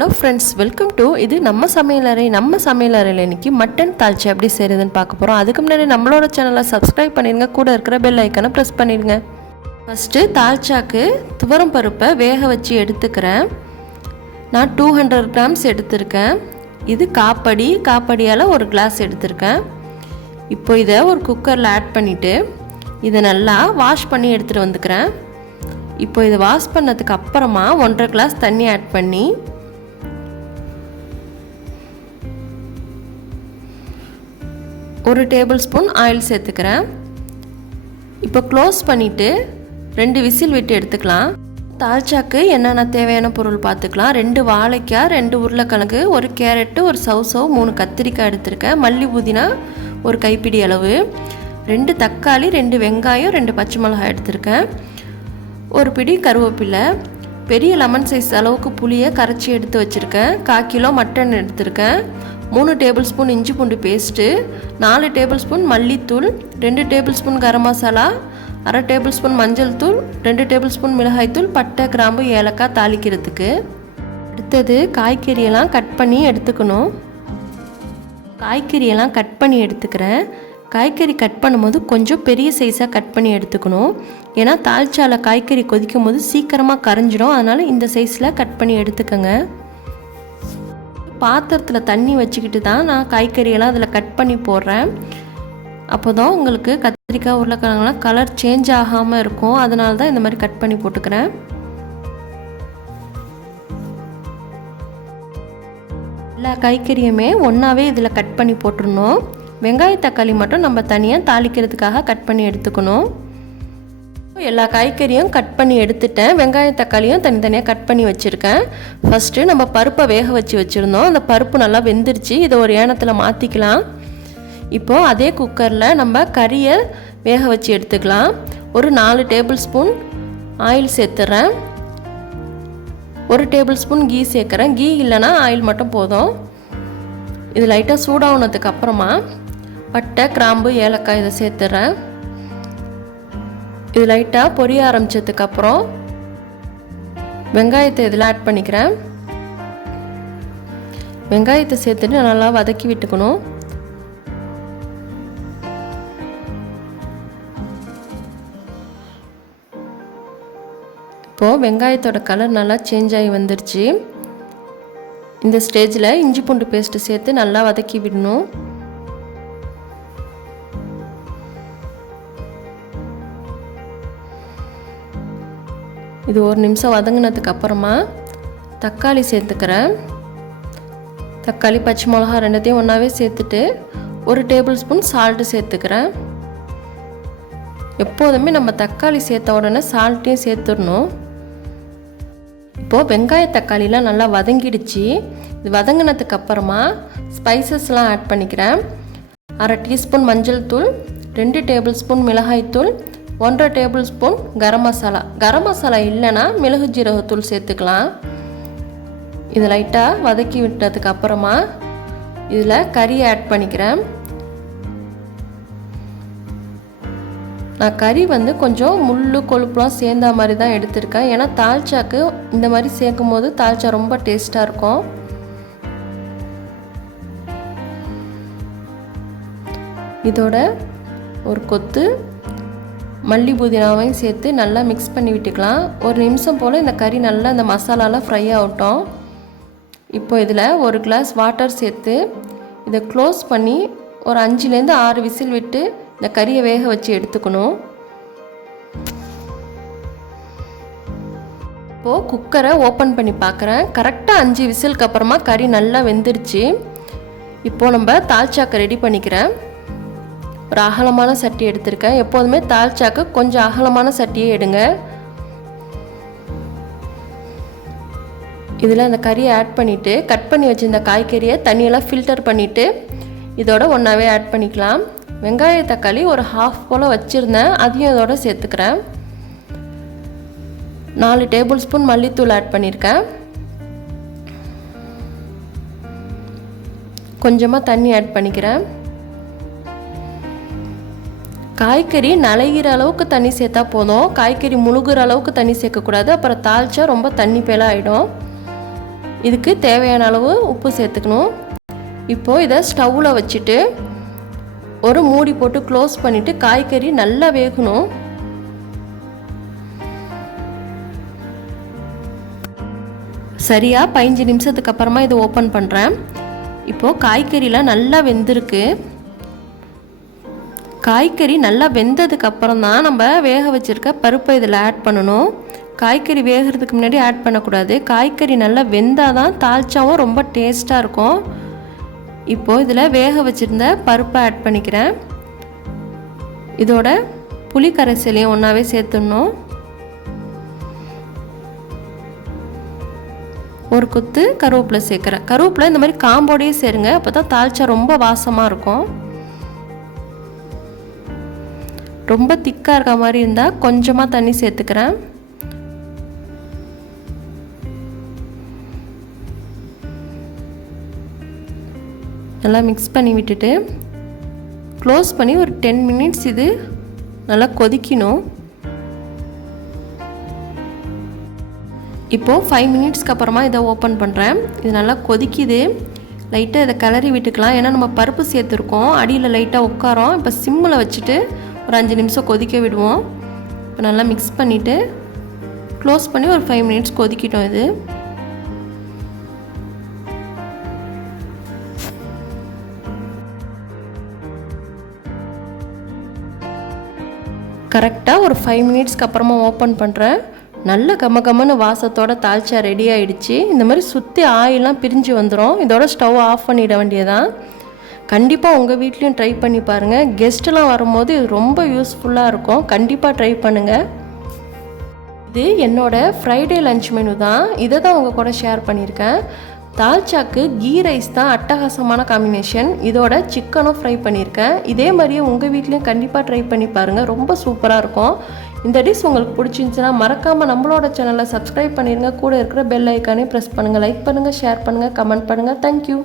Hello friends, welcome to இது நம்ம சமையலறை. நம்ம சமையலறையில் இன்றைக்கி மட்டன் தால்ச்சா எப்படி செய்கிறதுன்னு பார்க்க போகிறோம். அதுக்கு முன்னாடி நம்மளோட சேனலை சப்ஸ்கிரைப் பண்ணிடுங்க, கூட இருக்கிற பெல் ஐக்கனை ப்ரெஸ் பண்ணிடுங்க. ஃபஸ்ட்டு தால்ச்சாக்கு துவரம் பருப்பை வேக வச்சு எடுத்துக்கிறேன். நான் 200 கிராம்ஸ் எடுத்திருக்கேன். இது காப்படியால் ஒரு கிளாஸ் எடுத்திருக்கேன். இப்போ இதை ஒரு குக்கரில் ஆட் பண்ணிவிட்டு இதை நல்லா வாஷ் பண்ணி எடுத்துகிட்டு வந்துக்கிறேன். இப்போ இதை வாஷ் பண்ணதுக்கு அப்புறமா 1.5 கிளாஸ் தண்ணி ஆட் பண்ணி ஒரு டேபிள் ஸ்பூன் ஆயில் சேர்த்துக்கிறேன். இப்போ க்ளோஸ் பண்ணிவிட்டு 2 விசில் விட்டு எடுத்துக்கலாம். தால்ச்சாக்கு என்னென்ன தேவையான பொருள் பார்த்துக்கலாம். 2 வாழைக்காய், 2 உருளைக்கிழங்கு, 1 கேரட்டு, 1 சவுசவு, 3 கத்திரிக்காய் எடுத்திருக்கேன். மல்லி புதினா ஒரு கைப்பிடி அளவு, 2 தக்காளி, 2 வெங்காயம், 2 பச்சை மிளகாய் எடுத்திருக்கேன். ஒரு பிடி கருவேப்பிலை, பெரிய லெமன் சைஸ் அளவுக்கு புளியை கரைச்சி எடுத்து வச்சுருக்கேன். 1/4 கிலோ மட்டன் எடுத்திருக்கேன். 3 டேபிள் ஸ்பூன் இஞ்சி பூண்டு பேஸ்ட்டு, 4 டேபிள் ஸ்பூன் மல்லித்தூள், 2 table spoon garam masala, 1/2 table spoon மஞ்சள் தூள், 2 டேபிள் ஸ்பூன் மிளகாய்த்தூள், பட்டை, கிராம்பு, ஏலக்காய் தாளிக்கிறதுக்கு. அடுத்தது காய்கறியெல்லாம் கட் பண்ணி எடுத்துக்கணும். காய்கறியெல்லாம் கட் பண்ணி எடுத்துக்கிறேன். காய்கறி கட் பண்ணும்போது கொஞ்சம் பெரிய சைஸாக கட் பண்ணி எடுத்துக்கணும். ஏன்னா தால்ச்சாவில் காய்கறி கொதிக்கும் போது சீக்கிரமாக கரைஞ்சிடும். அதனால் இந்த சைஸில் கட் பண்ணி எடுத்துக்கோங்க. பாத்திரத்தில் தண்ணி வச்சுக்கிட்டு தான் நான் காய்கறியெல்லாம் அதில் கட் பண்ணி போடுறேன். அப்போ தான் உங்களுக்கு கத்திரிக்காய், உருளைக்கிழங்குலாம் கலர் சேஞ்ச் ஆகாமல் இருக்கும். அதனால தான் இந்த மாதிரி கட் பண்ணி போட்டுக்கிறேன். எல்லா காய்கறியுமே ஒன்றாவே இதில் கட் பண்ணி போட்டுடணும். வெங்காய தக்காளி மட்டும் நம்ம தனியாக தாளிக்கிறதுக்காக கட் பண்ணி எடுத்துக்கணும். எல்லா காய்கறியும் கட் பண்ணி எடுத்துட்டேன். வெங்காய தக்காளியும் தனித்தனியாக கட் பண்ணி வச்சுருக்கேன். ஃபஸ்ட்டு நம்ம பருப்பை வேக வச்சு வச்சுருந்தோம். அந்த பருப்பு நல்லா வெந்துருச்சு. இதை ஒரு ஏனத்தில் மாற்றிக்கலாம். இப்போது அதே குக்கரில் நம்ம கறியை வேக வச்சு எடுத்துக்கலாம். ஒரு 4 டேபிள் ஸ்பூன் ஆயில் சேர்த்துறேன். 1 டேபிள் ஸ்பூன் கீ சேர்க்குறேன். கீ இல்லைன்னா ஆயில் மட்டும் போதும். இது லைட்டாக சூடானதுக்கு அப்புறமா பட்டை, கிராம்பு, ஏலக்காய் இதை சேர்த்துறேன். இது லைட்டாக பொரிய ஆரம்பித்ததுக்கப்புறம் வெங்காயத்தை இதில் ஆட் பண்ணிக்கிறேன். வெங்காயத்தை சேர்த்துட்டு நல்லா வதக்கி விட்டுக்கணும். இப்போது வெங்காயத்தோட கலர் நல்லா சேஞ்ச் ஆகி வந்துருச்சு. இந்த ஸ்டேஜில் இஞ்சி பூண்டு பேஸ்ட்டு சேர்த்து நல்லா வதக்கி விடணும். இது 1 நிமிஷம் வதங்கினதுக்கு அப்புறமா தக்காளி சேர்த்துக்கிறேன். தக்காளி, பச்சை மிளகா ரெண்டுத்தையும் ஒன்றாவே சேர்த்துட்டு 1 டேபிள் ஸ்பூன் சால்ட்டு சேர்த்துக்கிறேன். எப்போதுமே நம்ம தக்காளி சேர்த்த உடனே சால்ட்டையும் சேர்த்துடணும். இப்போது வெங்காய தக்காளிலாம் நல்லா வதங்கிடுச்சு. இது வதங்கினதுக்கு அப்புறமா ஸ்பைசஸ்லாம் ஆட் பண்ணிக்கிறேன். 1/2 டீஸ்பூன் மஞ்சள் தூள், 2 டேபிள் ஸ்பூன் மிளகாய்த்தூள், 1/2 டேபிள் ஸ்பூன் கரம் மசாலா. கரம் மசாலா இல்லைன்னா மிளகு ஜீரகத்தூள் சேர்த்துக்கலாம். இது லைட்டாக வதக்கி விட்டதுக்கு அப்புறமா இதில் கறியை ஆட் பண்ணிக்கிறேன். நான் கறி கொஞ்சம் முள்ளு கொழுப்புலாம் சேர்ந்த மாதிரி தான் எடுத்திருக்கேன். ஏன்னா தால்ச்சாக்கு இந்த மாதிரி சேர்க்கும் போது தால்ச்சா ரொம்ப டேஸ்ட்டாக இருக்கும். இதோட ஒரு கொத்து மல்லி புதினாவையும் சேர்த்து நல்லா மிக்ஸ் பண்ணி விட்டுக்கலாம். 1 நிமிஷம் போல் இந்த கறி நல்லா இந்த மசாலாலாம் ஃப்ரை ஆகட்டும். இப்போ இதில் 1 கிளாஸ் வாட்டர் சேர்த்து இதை க்ளோஸ் பண்ணி ஒரு 5லேருந்து 6 விசில் விட்டு இந்த கறியை வேக வச்சு எடுத்துக்கணும். இப்போது குக்கரை ஓப்பன் பண்ணி பார்க்குறேன். கரெக்டாக 5 விசிலுக்கு அப்புறமா கறி நல்லா வெந்துருச்சு. இப்போது நம்ம தால்ச்சாக்கு ரெடி பண்ணிக்கிறேன். ஒரு அகலமான சட்டி எடுத்திருக்கேன். எப்போதுமே தால்ச்சாக்கு கொஞ்சம் அகலமான சட்டியே எடுங்க. இதில் அந்த கறியை ஆட் பண்ணிவிட்டு கட் பண்ணி வச்சுருந்த காய்கறியை தண்ணியெல்லாம் ஃபில்டர் பண்ணிவிட்டு இதோட ஒன்றாவே ஆட் பண்ணிக்கலாம். வெங்காய தக்காளி ஒரு 1/2 போல் வச்சுருந்தேன். அதையும் இதோட சேர்த்துக்கிறேன். 4 டேபிள் ஸ்பூன் மல்லித்தூள் ஆட் பண்ணியிருக்கேன். கொஞ்சமாக தண்ணி ஆட் பண்ணிக்கிறேன். காய்கறி நலைகிற அளவுக்கு தண்ணி சேர்த்தா போதும். காய்கறி முழுகிற அளவுக்கு தண்ணி சேர்க்கக்கூடாது. அப்புறம் தால்ச்சா ரொம்ப தண்ணி பேலாக ஆகிடும். இதுக்கு தேவையான அளவு உப்பு சேர்த்துக்கணும். இப்போது இதை ஸ்டவ்வில் வச்சுட்டு ஒரு மூடி போட்டு க்ளோஸ் பண்ணிவிட்டு காய்கறி நல்லா வேகணும். சரியாக 15 நிமிஷத்துக்கு அப்புறமா இதை ஓப்பன் பண்ணுறேன். இப்போது காய்கறிலாம் நல்லா வெந்திருக்கு. காய்கறி நல்லா வெந்ததுக்கு அப்புறம் தான் நம்ம வேக வச்சுருக்க பருப்பை இதில் ஆட் பண்ணணும். காய்கறி வேகிறதுக்கு முன்னாடி ஆட் பண்ணக்கூடாது. காய்கறி நல்லா வெந்தால் தான் தால்ச்சாவும் ரொம்ப டேஸ்ட்டாக இருக்கும். இப்போது இதில் வேக வச்சுருந்த பருப்பை ஆட் பண்ணிக்கிறேன். இதோட புளி கரைசலையும் ஒன்றாவே சேர்த்துடணும். ஒரு கொத்து கருவேப்பிலை சேர்க்குறேன். கருவேப்பிலை இந்த மாதிரி காம்போடையே சேருங்க, அப்போ தான் தால்ச்சா ரொம்ப வாசமாக இருக்கும். ரொம்ப திக்காக இருக்க மாதிரி இருந்தால் கொஞ்சமாக தண்ணி சேர்த்துக்கிறேன். நல்லா மிக்ஸ் பண்ணி விட்டுட்டு க்ளோஸ் பண்ணி ஒரு 10 மினிட்ஸ் இது நல்லா கொதிக்கணும். இப்போது 5 மினிட்ஸ்க்கு அப்புறமா இதை ஓப்பன் பண்ணுறேன். இது நல்லா கொதிக்குது. லைட்டாக இதை கிளறி விட்டுக்கலாம், ஏன்னா நம்ம பருப்பு சேர்த்துருக்கோம், அடியில் லைட்டாக உட்காரோம். இப்போ சிம்மில் வச்சுட்டு ஒரு 5 நிமிஷம் கொதிக்க விடுவோம். இப்போ நல்லா மிக்ஸ் பண்ணிவிட்டு க்ளோஸ் பண்ணி ஒரு 5 மினிட்ஸ் கொதிக்கிட்டோம். இது கரெக்டாக ஒரு 5 மினிட்ஸ்க்கு அப்புறமா ஓப்பன் பண்ணுறேன். நல்ல கமகமன்னு வாசத்தோட தால்ச்சா ரெடி ஆகிடுச்சு. இந்த மாதிரி சுற்றி ஆயிலாம் பிரிஞ்சு வந்துடும். இதோட ஸ்டவ் ஆஃப் பண்ணிட வேண்டியதான். கண்டிப்பாக உங்கள் வீட்லேயும் ட்ரை பண்ணி பாருங்கள். கெஸ்ட்டெலாம் வரும்போது இது ரொம்ப யூஸ்ஃபுல்லாக இருக்கும். கண்டிப்பாக ட்ரை பண்ணுங்கள். இது என்னோடய ஃப்ரைடே லன்ச் மெனு தான். இதை தான் உங்கள் கூட ஷேர் பண்ணியிருக்கேன். தால்ச்சாக்கு கீ ரைஸ் தான் அட்டகாசமான காம்பினேஷன். இதோட சிக்கனும் ஃப்ரை பண்ணியிருக்கேன். இதே மாதிரியே உங்கள் வீட்லேயும் கண்டிப்பாக ட்ரை பண்ணி பாருங்கள். ரொம்ப சூப்பராக இருக்கும். இந்த டிஷ் உங்களுக்கு பிடிச்சிருந்துச்சுன்னா மறக்காமல் நம்மளோட சேனலை சப்ஸ்கிரைப் பண்ணிடுங்க. கூட இருக்கிற பெல் ஐக்கானே ப்ரெஸ் பண்ணுங்கள். லைக் பண்ணுங்கள், ஷேர் பண்ணுங்கள், கமெண்ட் பண்ணுங்கள். தேங்க்யூ.